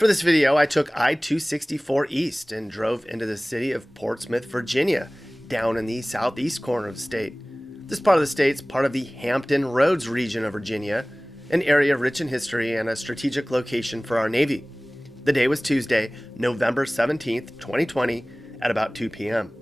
For this video, I took I-264 East and drove into the city of Portsmouth, Virginia, down in the southeast corner of the state. This part of the state is part of the Hampton Roads region of Virginia, an area rich in history and a strategic location for our Navy. The day was Tuesday, November 17th, 2020, at about 2 p.m.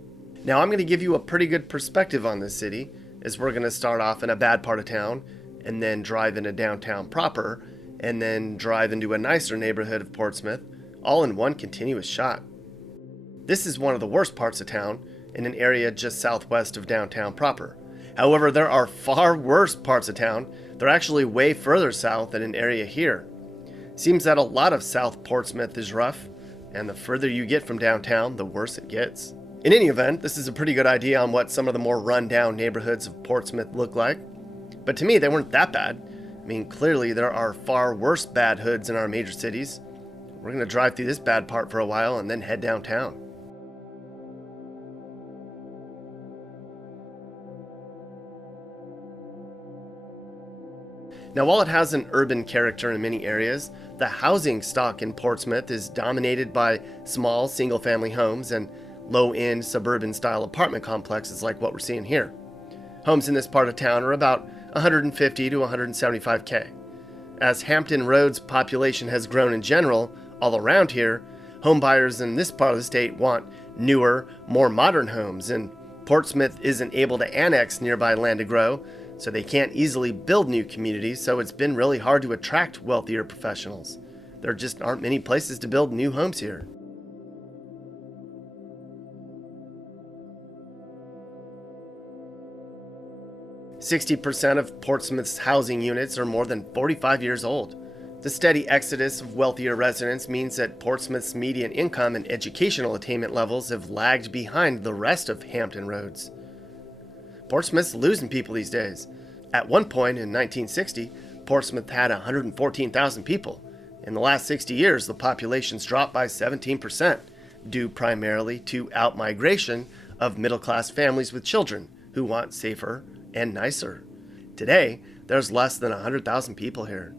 Now I'm going to give you a pretty good perspective on this city, as we're going to start off in a bad part of town, and then drive into downtown proper, and then drive into a nicer neighborhood of Portsmouth, all in one continuous shot. This is one of the worst parts of town, in an area just southwest of downtown proper. However, there are far worse parts of town. They're actually way further south in an area here. Seems that a lot of South Portsmouth is rough, and the further you get from downtown, the worse it gets. In any event, this is a pretty good idea on what some of the more run-down neighborhoods of Portsmouth look like. But to me, they weren't that bad. I mean, clearly there are far worse bad hoods in our major cities. We're going to drive through this bad part for a while and then head downtown. Now, while it has an urban character in many areas, the housing stock in Portsmouth is dominated by small single-family homes and low-end suburban-style apartment complexes like what we're seeing here. Homes in this part of town are about 150 to 175K. As Hampton Roads population has grown in general, all around here, home buyers in this part of the state want newer, more modern homes, and Portsmouth isn't able to annex nearby land to grow, so they can't easily build new communities, so it's been really hard to attract wealthier professionals. There just aren't many places to build new homes here. "60% of Portsmouth's housing units are more than 45 years old. The steady exodus of wealthier residents means that Portsmouth's median income and educational attainment levels have lagged behind the rest of Hampton Roads. Portsmouth's losing people these days. At one point in 1960, Portsmouth had 114,000 people. In the last 60 years, the population's dropped by 17%, due primarily to outmigration of middle-class families with children who want safer and nicer. Today, there's less than 100,000 people here.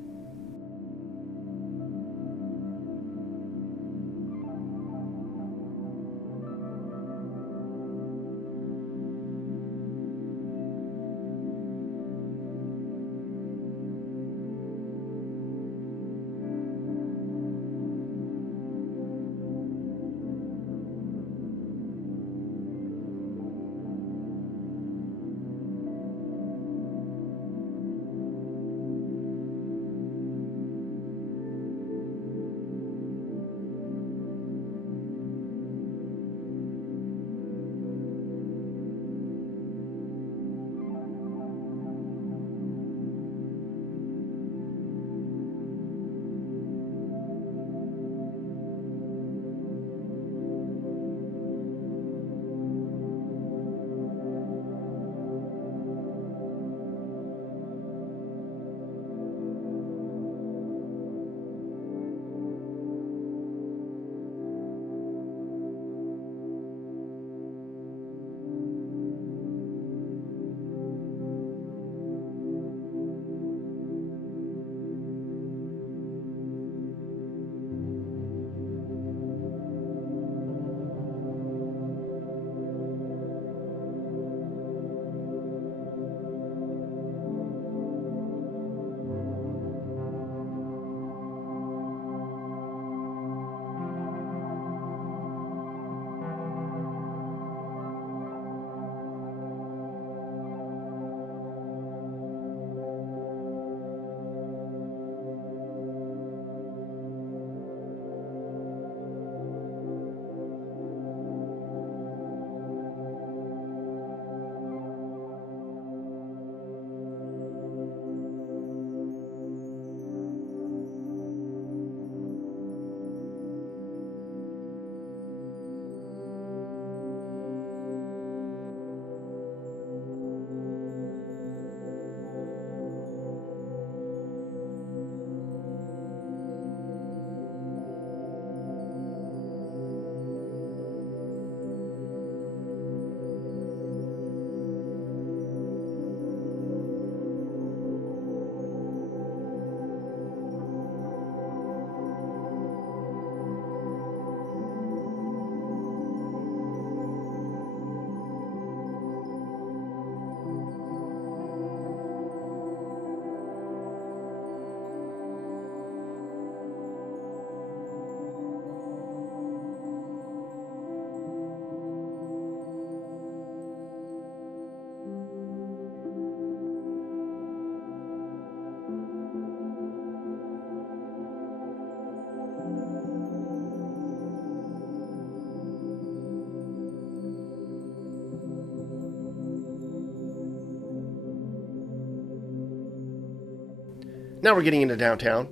Now we're getting into downtown.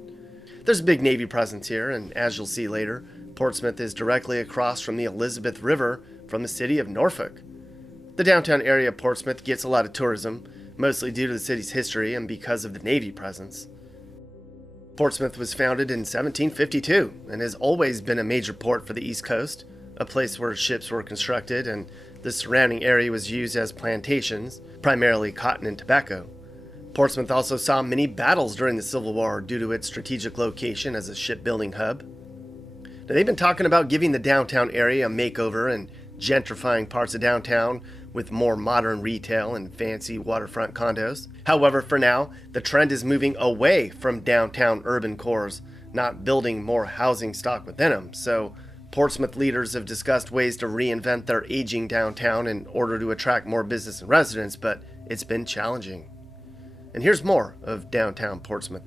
There's a big Navy presence here, and as you'll see later, Portsmouth is directly across from the Elizabeth River from the city of Norfolk. The downtown area of Portsmouth gets a lot of tourism, mostly due to the city's history and because of the Navy presence. Portsmouth was founded in 1752 and has always been a major port for the East Coast, a place where ships were constructed, and the surrounding area was used as plantations, primarily cotton and tobacco. Portsmouth also saw many battles during the Civil War due to its strategic location as a shipbuilding hub. Now, they've been talking about giving the downtown area a makeover and gentrifying parts of downtown with more modern retail and fancy waterfront condos. However, for now, the trend is moving away from downtown urban cores, not building more housing stock within them. So, Portsmouth leaders have discussed ways to reinvent their aging downtown in order to attract more business and residents, but it's been challenging. And here's more of downtown Portsmouth.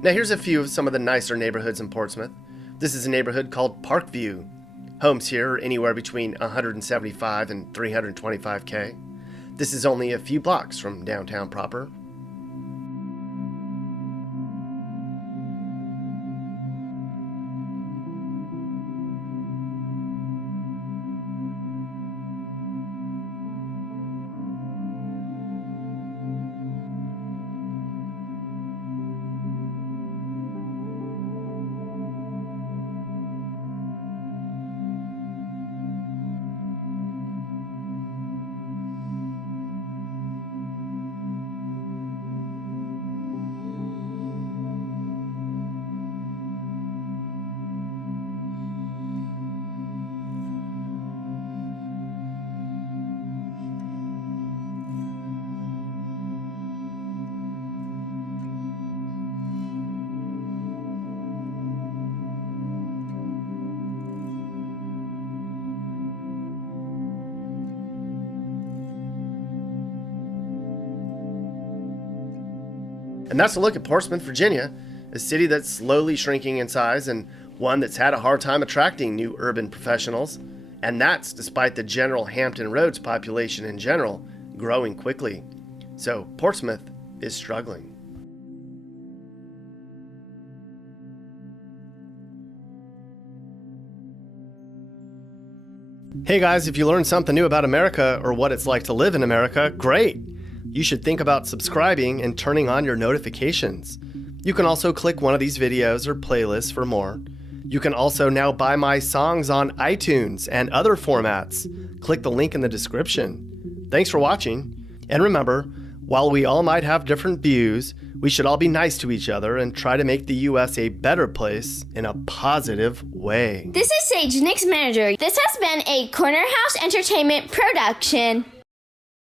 Now here's a few of some of the nicer neighborhoods in Portsmouth. This is a neighborhood called Parkview. Homes here are anywhere between 175 and 325K. This is only a few blocks from downtown proper. And that's a look at Portsmouth, Virginia, a city that's slowly shrinking in size and one that's had a hard time attracting new urban professionals. And that's despite the general Hampton Roads population in general growing quickly. So Portsmouth is struggling. Hey guys, if you learned something new about America or what it's like to live in America, great! You should think about subscribing and turning on your notifications. You can also click one of these videos or playlists for more. You can also now buy my songs on iTunes and other formats. Click the link in the description. Thanks for watching. And remember, while we all might have different views, we should all be nice to each other and try to make the US a better place in a positive way. This is Sage, Nick's manager. This has been a Corner House Entertainment production.